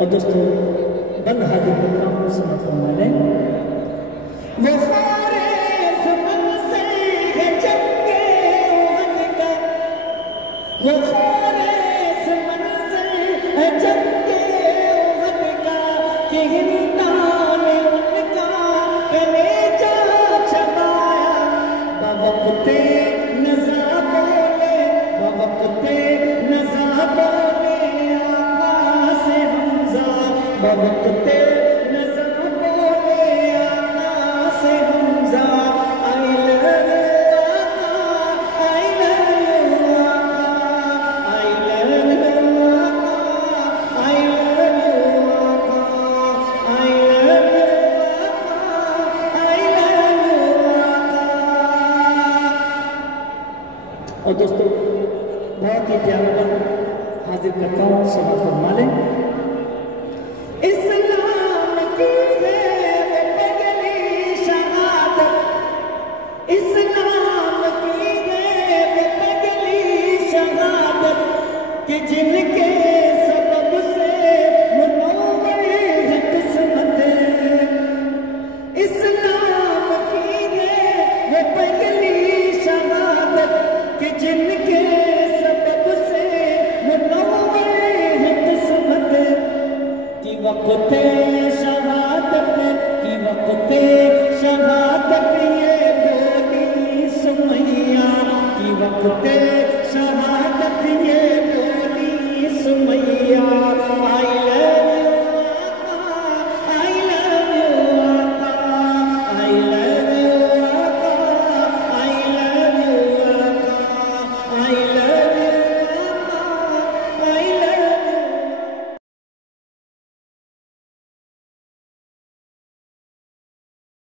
اور دوستو بند حاضر کرتا ہوں سمت فرمانے وہ خارز منزل ہے جنگ وطن کا، وہ خارز منزل ہے جنگ وطن کا، کہ ہندان ان کا کلیجہ چبایا، بوقت نزا بولے، بوقت نزا بولے آقا سے حمزہ، بوقت نزا بولے آقا سے حمزہ، I love you آقا، I love you آقا، I love you آقا، I love you آقا، I love you آقا، I love you آقا۔ اور دوستو بہت ہی پیارا بند حاضر کرتا ہوں سماعت فرما لیں۔ اسلام کی ہے وہ پگلی شہادت، اسلام کی ہے وہ پگلی شہادت، کہ جن کے سبب سے منور ہے قسمت، اسلام کی ہے وہ پگلی شہادت، کہ جن کے سبب سے منور ہے قسمت، کی وقت شہادت، کی وقت شہادت یہ بولی سمیہ، کی وقت